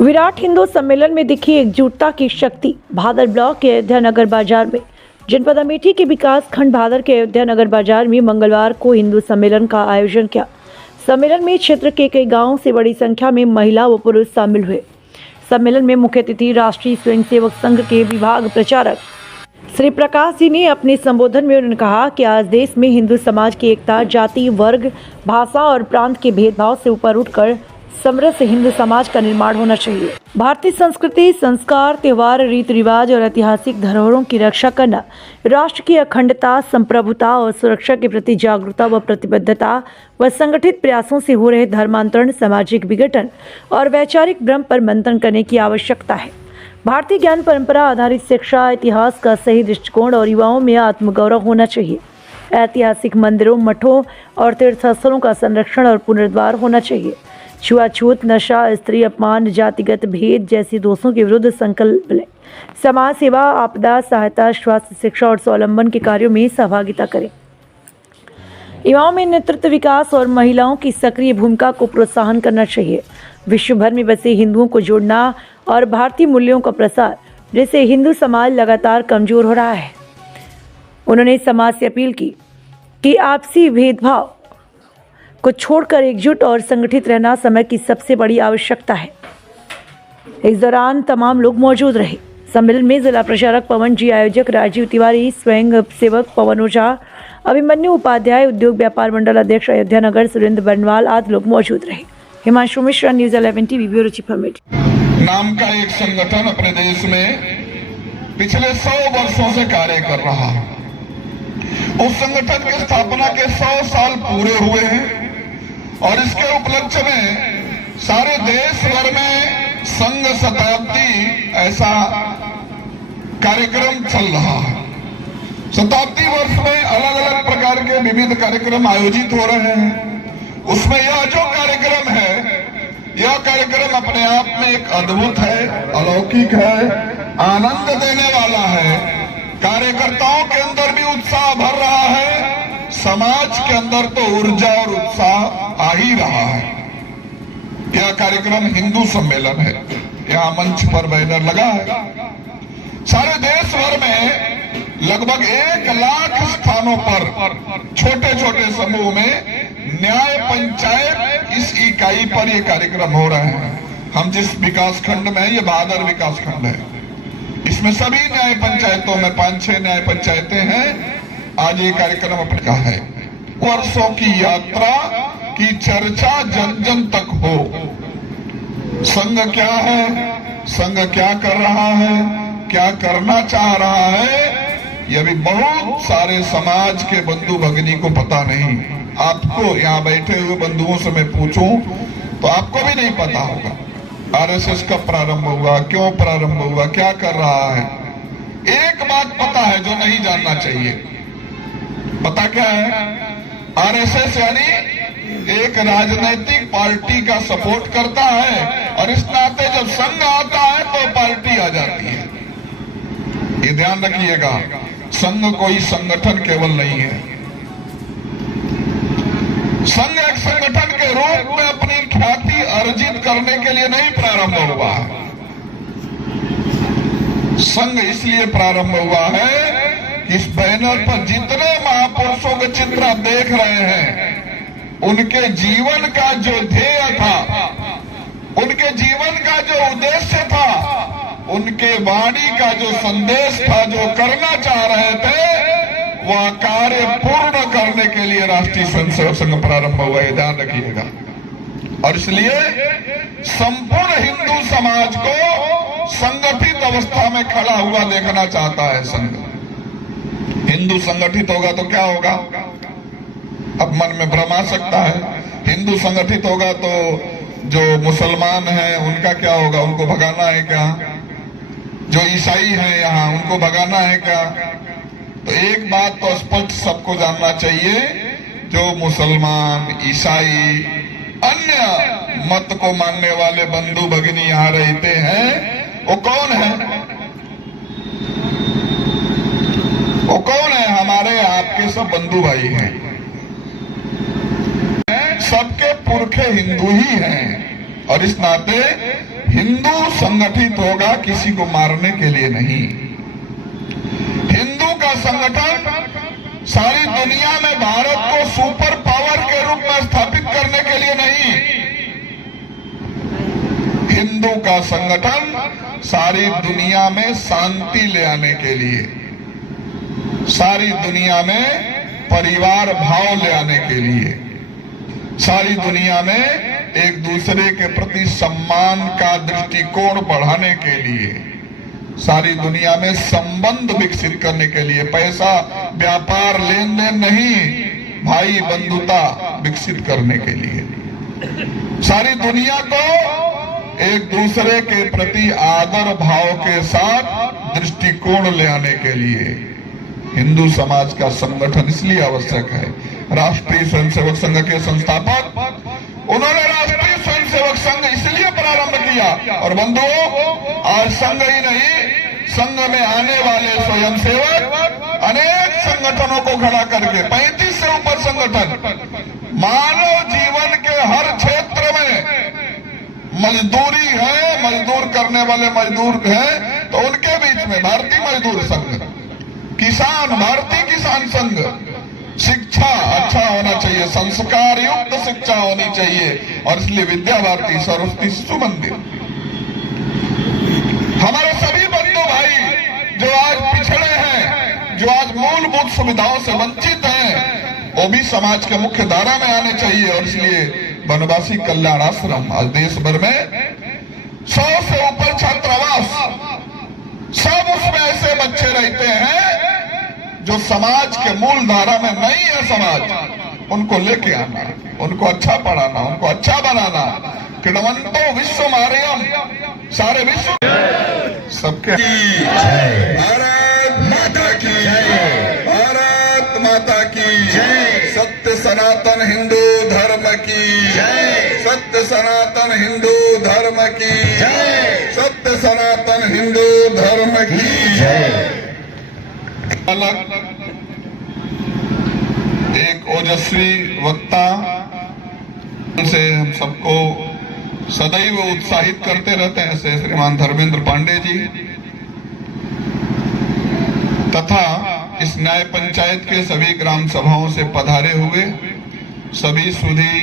विराट हिंदू सम्मेलन में दिखी एकजुटता की शक्ति। भादर ब्लॉक के अयोध्या नगर बाजार में जनपद अमेठी के विकास खंड भादर के अयोध्या नगर बाजार में मंगलवार को हिंदू सम्मेलन का आयोजन किया। सम्मेलन में क्षेत्र के कई गांवों से बड़ी संख्या में महिला व पुरुष शामिल हुए। सम्मेलन में मुख्य अतिथि राष्ट्रीय स्वयंसेवक संघ के विभाग प्रचारक श्री प्रकाश जी ने अपने संबोधन में उन्होंने कहा कि आज देश में हिंदू समाज की एकता, जाति, वर्ग, भाषा और प्रांत के भेदभाव से ऊपर उठकर समृद्ध हिंदू समाज का निर्माण होना चाहिए। भारतीय संस्कृति, संस्कार, त्योहार, रीति रिवाज और ऐतिहासिक धरोहरों की रक्षा करना राष्ट्र की अखंडता, संप्रभुता और सुरक्षा के प्रति जागरूकता व प्रतिबद्धता व संगठित प्रयासों से हो रहे धर्मांतरण, सामाजिक विघटन और वैचारिक भ्रम पर मंथन करने की आवश्यकता है। भारतीय ज्ञान परंपरा आधारित शिक्षा, इतिहास का सही दृष्टिकोण और युवाओं में आत्मगौरव होना चाहिए। ऐतिहासिक मंदिरों, मठों और तीर्थस्थलों का संरक्षण और पुनरुद्धार होना चाहिए। छुआछूत, नशा, स्त्री अपमान, जातिगत भेद जैसे दोषों के विरुद्ध संकल्प लें। समाज सेवा, आपदा सहायता, स्वास्थ्य, शिक्षा और स्वावलंबन के कार्यों में सहभागिता करें। युवाओं में नेतृत्व, विकास और महिलाओं की सक्रिय भूमिका को प्रोत्साहन करना चाहिए। विश्व भर में बसे हिंदुओं को जोड़ना और भारतीय मूल्यों का प्रसार, जिससे हिंदू समाज लगातार कमजोर हो रहा है। उन्होंने समाज से अपील की कि आपसी भेदभाव को छोड़कर एकजुट और संगठित रहना समय की सबसे बड़ी आवश्यकता है। इस दौरान तमाम लोग मौजूद रहे। सम्मेलन में जिला प्रचारक पवन जी, आयोजक राजीव तिवारी, स्वयं सेवक पवन ओझा, अभिमन्यु उपाध्याय, उद्योग व्यापार मंडल अध्यक्ष अयोध्या नगर सुरेंद्र बनवाल आदि लोग मौजूद रहे। Himanshu Mishra, news 11 TV, bureau chief Amethi. नाम का एक संगठन अपने देश में पिछले 100 वर्षों से कार्य कर रहा है। उस संगठन की स्थापना के 100 साल पूरे हुए हैं और इसके उपलक्ष्य में सारे देश भर में संघ शताब्दी ऐसा कार्यक्रम चल रहा है। शताब्दी वर्ष में अलग अलग प्रकार के विविध कार्यक्रम आयोजित हो रहे हैं। उसमें यह जो कार्यक्रम है, यह कार्यक्रम अपने आप में एक अद्भुत है, अलौकिक है, आनंद देने वाला है। कार्यकर्ताओं के अंदर भी उत्साह भर रहा है, समाज के अंदर तो ऊर्जा और उत्साह आ ही रहा है। यह कार्यक्रम हिंदू सम्मेलन है। यहाँ मंच पर बैनर लगा है। सारे देश भर में लगभग 1 लाख स्थानों पर छोटे छोटे समूह में न्याय पंचायत इस इकाई पर ये कार्यक्रम हो रहे हैं। हम जिस विकास खंड में है, ये भादर विकास खंड है। इसमें सभी न्याय पंचायतों में 5-6 न्याय पंचायतें हैं। आज ये कार्यक्रम अपने का है। वर्षों की यात्रा की चर्चा जन जन तक हो। संघ क्या है, संघ क्या कर रहा है, क्या करना चाह रहा है, यह भी बहुत सारे समाज के बंधु भगिनी को पता नहीं। आपको यहाँ बैठे हुए बंधुओं से मैं पूछूं तो आपको भी नहीं पता होगा आरएसएस कब प्रारंभ हुआ, क्यों प्रारंभ हुआ, क्या कर रहा है। एक बात पता है जो नहीं जानना चाहिए। पता क्या है? आरएसएस यानी एक राजनीतिक पार्टी का सपोर्ट करता है और इस नाते जब संघ आता है तो पार्टी आ जाती है। ये ध्यान रखिएगा, संघ कोई संगठन केवल नहीं है। संघ एक संगठन के रूप में अपनी ख्याति अर्जित करने के लिए नहीं प्रारंभ हुआ है। संघ इसलिए प्रारंभ हुआ है, इस बैनर पर जितने महापुरुषों के चित्र आप देख रहे हैं, उनके जीवन का जो ध्येय था, उनके जीवन का जो उद्देश्य था, उनके वाणी का जो संदेश था, जो करना चाह रहे थे, वह कार्य पूर्ण करने के लिए राष्ट्रीय स्वयंसेवक संघ प्रारंभ हुआ है। ध्यान रखिएगा। और इसलिए संपूर्ण हिंदू समाज को संगठित अवस्था में खड़ा हुआ देखना चाहता है संघ। हिंदू संगठित होगा तो क्या होगा? अब मन में भ्रम आ सकता है। हिंदू संगठित होगा तो जो मुसलमान हैं उनका क्या होगा? उनको भगाना है क्या? जो ईसाई हैं यहाँ, उनको भगाना है क्या? तो एक बात तो स्पष्ट सबको जानना चाहिए, जो मुसलमान, ईसाई, अन्य मत को मानने वाले बंधु भगिनी यहाँ रहते हैं, वो कौन है? वो कौन है? हमारे आपके सब बंधु भाई हैं। सबके पुरखे हिंदू ही हैं और इस नाते हिंदू संगठित होगा, किसी को मारने के लिए नहीं। हिंदू का संगठन सारी दुनिया में भारत को सुपर पावर के रूप में स्थापित करने के लिए नहीं। हिंदू का संगठन सारी दुनिया में शांति ले आने के लिए, सारी दुनिया में परिवार भाव ले आने के लिए, सारी दुनिया में एक दूसरे के प्रति सम्मान का दृष्टिकोण बढ़ाने के लिए, सारी दुनिया में संबंध विकसित करने के लिए, पैसा व्यापार लेन देन नहीं, भाई बंधुता विकसित करने के लिए, सारी दुनिया को एक दूसरे के प्रति आदर भाव के साथ दृष्टिकोण ले आने के लिए हिंदू समाज का संगठन इसलिए आवश्यक है। राष्ट्रीय स्वयंसेवक संघ के संस्थापक, उन्होंने राष्ट्रीय स्वयंसेवक संघ इसलिए प्रारंभ किया। और बंधुओं, आज संघ ही नहीं, संघ में आने वाले स्वयंसेवक अनेक संगठनों को खड़ा करके 35 से ऊपर संगठन मानव जीवन के हर क्षेत्र में मजदूरी है, मजदूर करने वाले मजदूर हैं, तो उनके बीच में भारतीय मजदूर संघ, किसान भारतीय किसान संघ, शिक्षा अच्छा होना चाहिए, संस्कार युक्त शिक्षा होनी चाहिए, और इसलिए विद्या भारती, सरस्वती शिशु मंदिर, हमारे सभी बंधु भाई जो आज पिछड़े हैं, जो आज मूलभूत सुविधाओं से वंचित हैं, वो भी समाज के मुख्य धारा में आने चाहिए। और इसलिए वनवासी कल्याण आश्रम आज देश भर में 100 से ऊपर छात्रावास, सब उसमें ऐसे बच्चे रहते हैं जो समाज के मूल धारा में नहीं है। समाज उनको लेके आना, उनको अच्छा पढ़ाना, उनको अच्छा बनाना। किड़वंतो विश्व मारियम, सारे विश्व सबके भारत माता की, भारत माता की, सत्य सनातन हिंदू धर्म की, सत्य सनातन हिंदू धर्म की, सत्य सनातन हिंदू धर्म की। अलग एक ओजस्वी वक्ता से हम सबको सदैव उत्साहित करते रहते हैं, ऐसे श्रीमान धर्मेंद्र पांडे जी, तथा इस न्याय पंचायत के सभी ग्राम सभाओं से पधारे हुए सभी सुधी